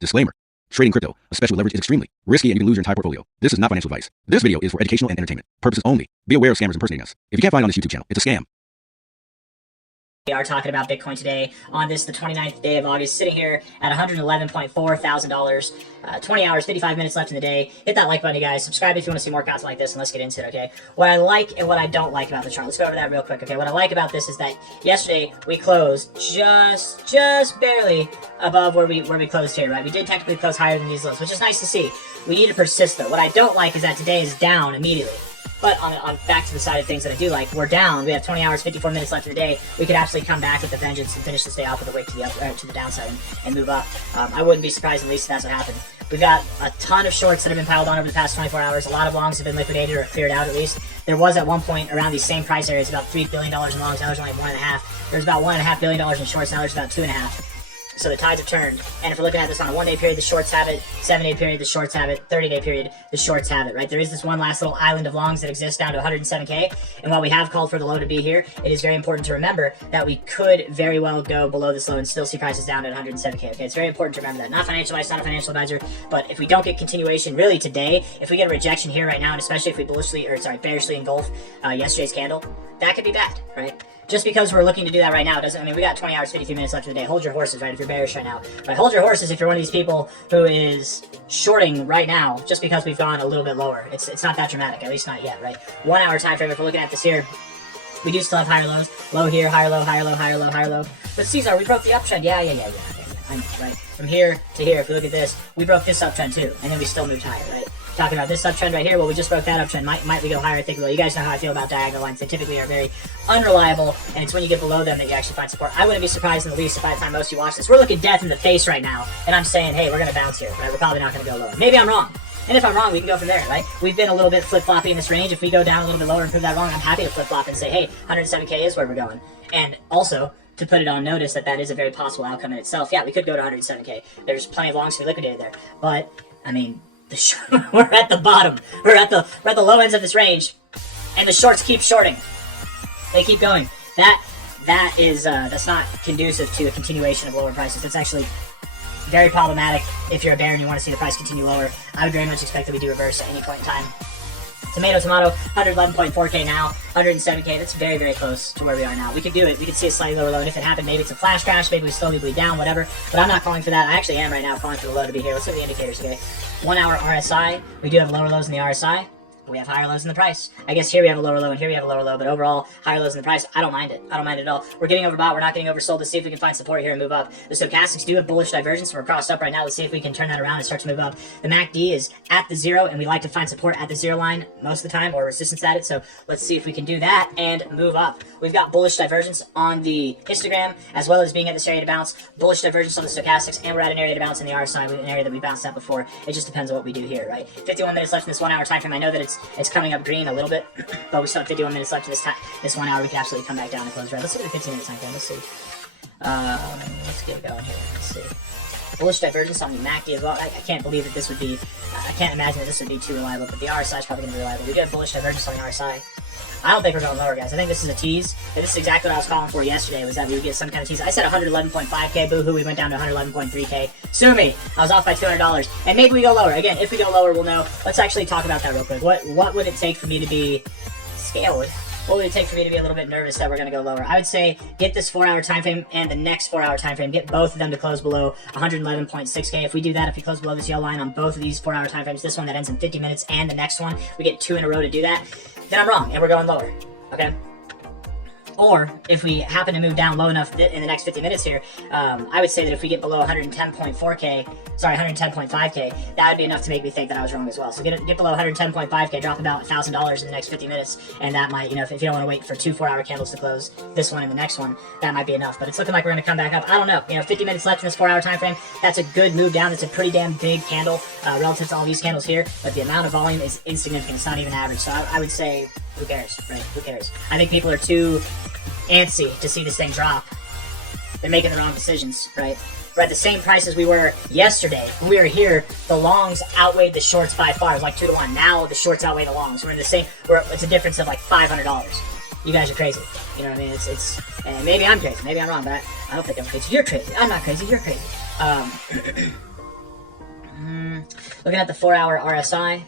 Disclaimer. Trading crypto, especially with leverage, is extremely risky and you can lose your entire portfolio. This is not financial advice. This video is for educational and entertainment purposes only. Be aware of scammers impersonating us. If you can't find it on this YouTube channel, it's a scam. We are talking about Bitcoin today on this, the 29th day of August, sitting here at $111.4 thousand. 20 hours, 55 minutes left in the day. Hit that like button, you guys. Subscribe if you want to see more content like this, and let's get into it, okay? What I like and what I don't like about the chart. Let's go over that real quick, okay? What I like about this is that yesterday we closed just barely above where we closed here, right? We did technically close higher than these lows, which is nice to see. We need to persist, though. What I don't like is that today is down immediately. But on back to the side of things that I do like, we're down. We have 20 hours, 54 minutes left in the day. We could absolutely come back with a vengeance and finish this day off with a wake to the to the downside and move up. I wouldn't be surprised at least if that's what happened. We've got a ton of shorts that have been piled on over the past 24 hours. A lot of longs have been liquidated or cleared out at least. There was at one point around these same price areas about $3 billion in longs. Now there's only 1.5. There's about $1.5 billion in shorts. Now there's about 2.5. So the tides have turned, and if we're looking at this on a 1-day period, the shorts have it, 7-day period, the shorts have it, 30-day period, the shorts have it, right? There is this one last little island of longs that exists down to 107K, and while we have called for the low to be here, it is very important to remember that we could very well go below this low and still see prices down at 107K, okay? It's very important to remember that. Not financial advice, not a financial advisor, but if we don't get continuation, really today, if we get a rejection here right now, and especially if we bearishly engulf yesterday's candle, that could be bad, right? Just because we're looking to do that right now doesn't, I mean, we got 20 hours, 53 minutes left in the day. Hold your horses, right, if you're bearish right now. Right, hold your horses if you're one of these people who is shorting right now just because we've gone a little bit lower. It's not that dramatic, at least not yet, right? 1 hour time frame, if we're looking at this here, we do still have higher lows. Low here, higher low, higher low, higher low, higher low. But Caesar, we broke the uptrend. Yeah. I know, right? From here to here, if we look at this, we broke this uptrend too, and then we still moved higher, right? Talking about this uptrend right here, well, we just broke that uptrend. Might we go higher? I think we will. You guys know how I feel about diagonal lines. They typically are very unreliable, and it's when you get below them that you actually find support. I wouldn't be surprised in the least if by the time most of you watch this, we're looking death in the face right now, and I'm saying, hey, we're going to bounce here, right? We're probably not going to go lower. Maybe I'm wrong. And if I'm wrong, we can go from there, right? We've been a little bit flip-floppy in this range. If we go down a little bit lower and prove that wrong, I'm happy to flip-flop and say, hey, 107K is where we're going. And also, to put it on notice that is a very possible outcome in itself. Yeah, we could go to 107K. There's plenty of longs to be liquidated there. But, I mean, we're at the bottom. We're at the low ends of this range, and the shorts keep shorting. They keep going. That's not conducive to a continuation of lower prices. That's actually very problematic if you're a bear and you want to see the price continue lower. I would very much expect that we do reverse at any point in time. Tomato, 111.4K now, 107K. That's very, very close to where we are now. We could do it. We could see a slightly lower low, and if it happened, maybe it's a flash crash, maybe we slowly bleed down, whatever. But I'm not calling for that. I actually am right now calling for the low to be here. Let's look at the indicators, okay? 1 hour RSI. We do have lower lows in the RSI. We have higher lows in the price. I guess here we have a lower low and here we have a lower low, but overall, higher lows in the price, I don't mind it. I don't mind it at all. We're getting overbought, we're not getting oversold. Let's see if we can find support here and move up. The stochastics do have bullish divergence, so we're crossed up right now. Let's see if we can turn that around and start to move up. The MACD is at the 0, and we like to find support at the 0 line most of the time, or resistance at it, so let's see if we can do that and move up. We've got bullish divergence on the histogram, as well as being at this area to bounce, bullish divergence on the stochastics, and we're at an area to bounce in the RSI, an area that we bounced at before. It just depends on what we do here, right? 51 minutes left in this 1 hour time frame. I know that it's coming up green a little bit, but we still have 51 minutes left in this 1 hour. We can absolutely come back down and close red. Let's look at the 15 minute time frame. Let's see. Let's get it going here. Let's see. Bullish divergence on the MACD as well. I can't believe that this would be, I can't imagine that this would be too reliable, but the RSI is probably going to be reliable. We do have bullish divergence on the RSI. I don't think we're going lower, guys. I think this is a tease. And this is exactly what I was calling for yesterday, was that we would get some kind of tease. I said 111.5K, boo-hoo, we went down to 111.3K. Sue me. I was off by $200. And maybe we go lower. Again, if we go lower, we'll know. Let's actually talk about that real quick. What would it take for me to be scared? What would it take for me to be a little bit nervous that we're going to go lower? I would say get this 4 hour time frame and the next 4 hour time frame. Get both of them to close below 111.6K. If we do that, if we close below this yellow line on both of these 4 hour time frames, this one that ends in 50 minutes and the next one, we get 2 in a row to do that, then I'm wrong and we're going lower. Okay? Or if we happen to move down low enough in the next 50 minutes here, I would say that if we get below 110.5K, that would be enough to make me think that I was wrong as well. So get below 110.5K, drop about $1,000 in the next 50 minutes, and that might, if you don't want to wait for 2 4-hour candles to close, this one and the next one, that might be enough. But it's looking like we're going to come back up. I don't know. 50 minutes left in this 4 hour time frame. That's a good move down. It's a pretty damn big candle relative to all these candles here, but the amount of volume is insignificant. It's not even average. So I would say, who cares, right? Who cares? I think people are too antsy to see this thing drop. They're making the wrong decisions, right? We're at the same price as we were yesterday. When we were here, the longs outweighed the shorts by far. It was like 2 to 1. Now the shorts outweigh the longs. We're in the same. It's a difference of like $500. You guys are crazy. You know what I mean? It's and maybe I'm crazy. Maybe I'm wrong, but I don't think I'm crazy. You're crazy. I'm not crazy. You're crazy. Looking at the 4-hour RSI,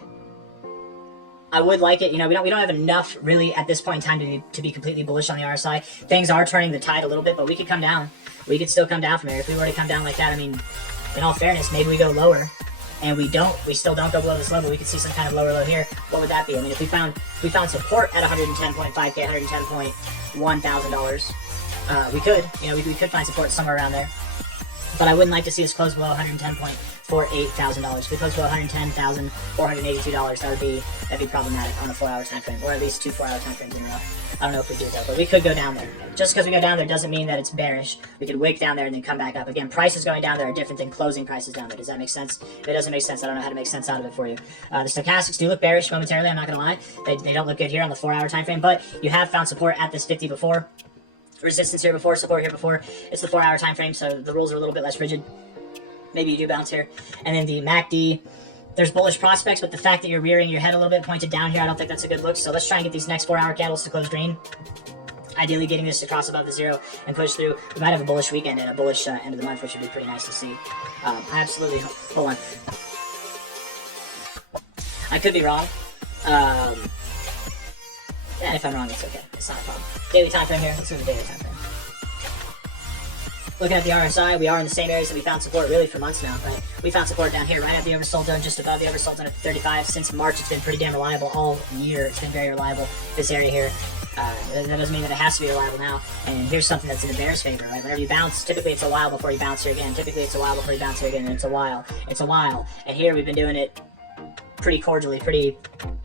I would like it. You know, we don't have enough really at this point in time to be completely bullish on the RSI. Things are turning the tide a little bit, but we could come down. We could still come down from here. If we were to come down like that, I mean, in all fairness, maybe we go lower, and we still don't go below this level. We could see some kind of lower low here. What would that be? I mean, if we found support at 110.5K, $110,000, we could, you know, we could find support somewhere around there. But I wouldn't like to see us close below $110,480,000. If we close below $110,482, that'd be problematic on a 4-hour time frame, or at least 2 4-hour time frames in a row. I don't know if we do that, but we could go down there. Just because we go down there doesn't mean that it's bearish. We could wick down there and then come back up. Again, prices going down there are different than closing prices down there. Does that make sense? If it doesn't make sense, I don't know how to make sense out of it for you. The stochastics do look bearish momentarily, I'm not going to lie. They don't look good here on the 4-hour time frame, but you have found support at this 50 before. Resistance here before, support here before. It's the 4-hour time frame, so the rules are a little bit less rigid. Maybe you do bounce here. And then the MACD, there's bullish prospects, but the fact that you're rearing your head a little bit pointed down here, I don't think that's a good look. So let's try and get these next 4-hour candles to close green. Ideally getting this to cross above the 0 and push through. We might have a bullish weekend and a bullish end of the month, which would be pretty nice to see. I absolutely, hold on. I could be wrong. And if I'm wrong, it's okay. It's not a problem. Daily time frame here. Let's go to the daily time frame. Looking at the RSI, we are in the same areas that we found support really for months now, right? We found support down here right at the oversold zone, just above the oversold zone at 35. Since March, it's been pretty damn reliable all year. It's been very reliable, this area here. That doesn't mean that it has to be reliable now. And here's something that's in the bear's favor, right? Whenever you bounce, typically it's a while before you bounce here again. Typically it's a while before you bounce here again, and it's a while. It's a while. And here we've been doing it pretty cordially, pretty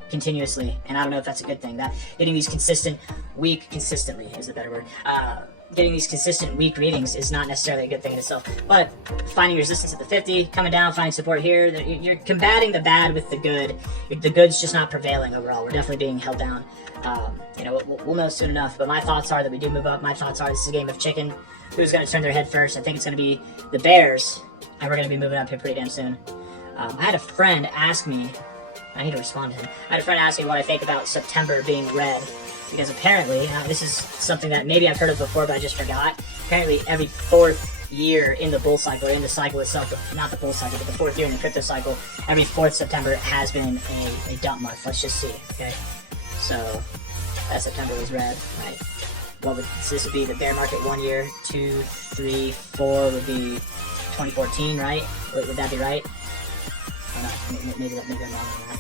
continuously, and I don't know if that's a good thing. That getting these consistently is a better word. Getting these consistent weak readings is not necessarily a good thing in itself. But finding resistance at the 50, coming down, finding support here, you're combating the bad with the good. The good's just not prevailing overall. We're definitely being held down. You know, we'll know soon enough. But my thoughts are that we do move up. My thoughts are this is a game of chicken. Who's going to turn their head first? I think it's going to be the Bears, and we're going to be moving up here pretty damn soon. I had a friend ask me, I need to respond to him. I had a friend ask me what I think about September being red. Because apparently, this is something that maybe I've heard of before, but I just forgot. Apparently, every 4th year in the bull cycle, in the cycle itself, not the bull cycle, but the 4th year in the crypto cycle, every 4th September has been a dump month. Let's just see, okay? So, that September was red, right? What would, so this would be the bear market 1 year, 2, 3, 4 would be 2014, right? Would that be right? Or not? Maybe I'm wrong on that.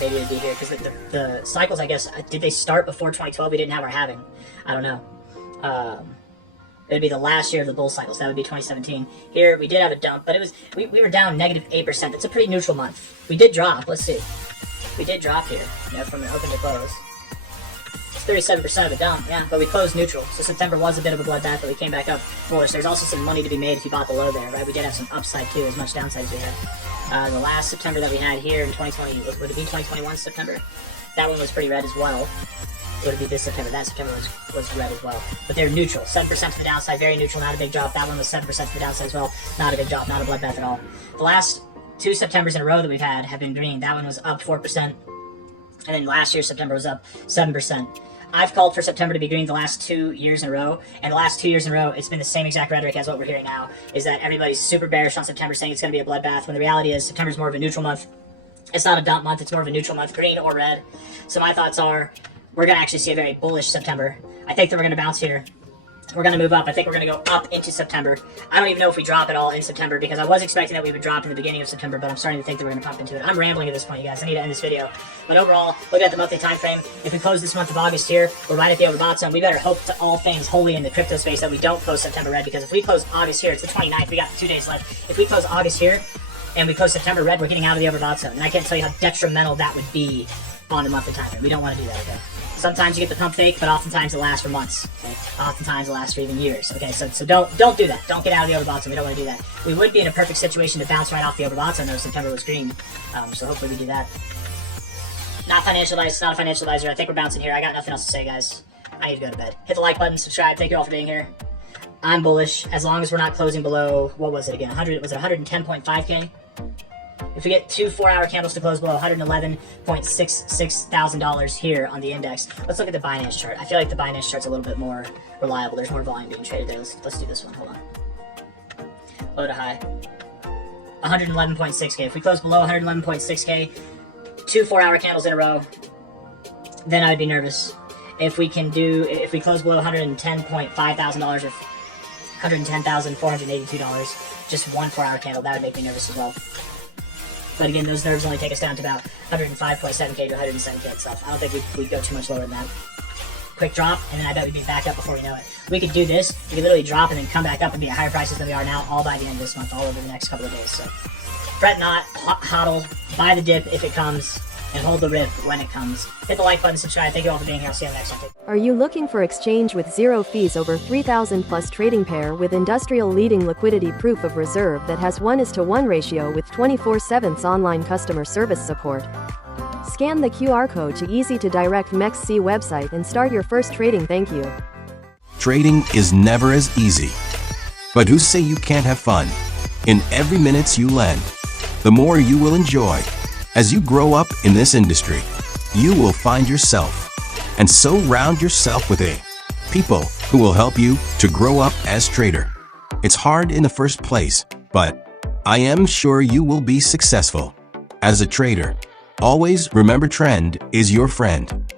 Maybe it'd be here, because the cycles, I guess, did they start before 2012? We didn't have our halving. I don't know. It'd be the last year of the bull cycle, so that would be 2017. Here, we did have a dump, but it was we were down -8%. That's a pretty neutral month. We did drop. Let's see. We did drop here, you know, from an open to close. It's 37% of a dump, yeah, but we closed neutral. So September was a bit of a bloodbath, but we came back up bullish. There's also some money to be made if you bought the low there, right? We did have some upside, too, as much downside as we had. The last September that we had here in 2020, would it be 2021 September? That one was pretty red as well. Would it be this September? That September was red as well. But they're neutral. 7% to the downside, very neutral, not a big drop. That one was 7% to the downside as well. Not a big drop, not a bloodbath at all. The last 2 Septembers in a row that we've had have been green. That one was up 4%. And then last year, September was up 7%. I've called for September to be green the last 2 years in a row, and the last 2 years in a row, it's been the same exact rhetoric as what we're hearing now, is that everybody's super bearish on September, saying it's going to be a bloodbath, when the reality is September's more of a neutral month. It's not a dump month, it's more of a neutral month, green or red. So my thoughts are, we're going to actually see a very bullish September. I think that we're going to bounce here. We're going to move up. I think we're going to go up into September. I don't even know if we drop at all in September, because I was expecting that we would drop in the beginning of September, but I'm starting to think that we're going to pump into it. I'm rambling at this point, you guys. I need to end this video. But overall, looking at the monthly time frame, if we close this month of August here, we're right at the overbought zone. We better hope to all things holy in the crypto space that we don't close September red, because if we close August here, it's the 29th. We got 2 days left. If we close August here and we close September red, we're getting out of the overbought zone. And I can't tell you how detrimental that would be on the monthly time frame. We don't want to do that, okay? Sometimes you get the pump fake, but oftentimes it lasts for months. Okay? Oftentimes it lasts for even years. Okay, so don't do that. Don't get out of the overbought zone. We don't want to do that. We would be in a perfect situation to bounce right off the overbought zone, though September was green. So hopefully we do that. Not financial advice, not a financial advisor. I think we're bouncing here. I got nothing else to say, guys. I need to go to bed. Hit the like button, subscribe. Thank you all for being here. I'm bullish as long as we're not closing below, what was it again? 110.5K? If we get 2 4-hour candles to close below $111.66 thousand here on the index, let's look at the Binance chart. I feel like the Binance chart's a little bit more reliable. There's more volume being traded there. Let's do this one. Hold on. Low to high. 111.6K. If we close below 111.6K, 2 4-hour candles in a row, then I would be nervous. If we close below $110.5 thousand or $110,482, just 1 4-hour candle, that would make me nervous as well. But again, those nerves only take us down to about 105.7K to 107K itself. I don't think we'd go too much lower than that. Quick drop, and then I bet we'd be back up before we know it. We could do this, we could literally drop and then come back up and be at higher prices than we are now, all by the end of this month, all over the next couple of days. So fret not, hodl, buy the dip if it comes, and hold the rip when it comes. Hit the like button, subscribe. Thank you all for being here. I'll see you on the next one. Are you looking for exchange with zero fees over 3,000 plus trading pair with industrial leading liquidity proof of reserve that has 1:1 ratio with 24/7 online customer service support? Scan the QR code to easy to direct MEXC website and start your first trading. Thank you. Trading is never as easy. But who say you can't have fun? In every minute you lend, the more you will enjoy. As you grow up in this industry, you will find yourself, and so round yourself with people who will help you to grow up as trader. It's hard in the first place, but I am sure you will be successful. As a trader, always remember trend is your friend.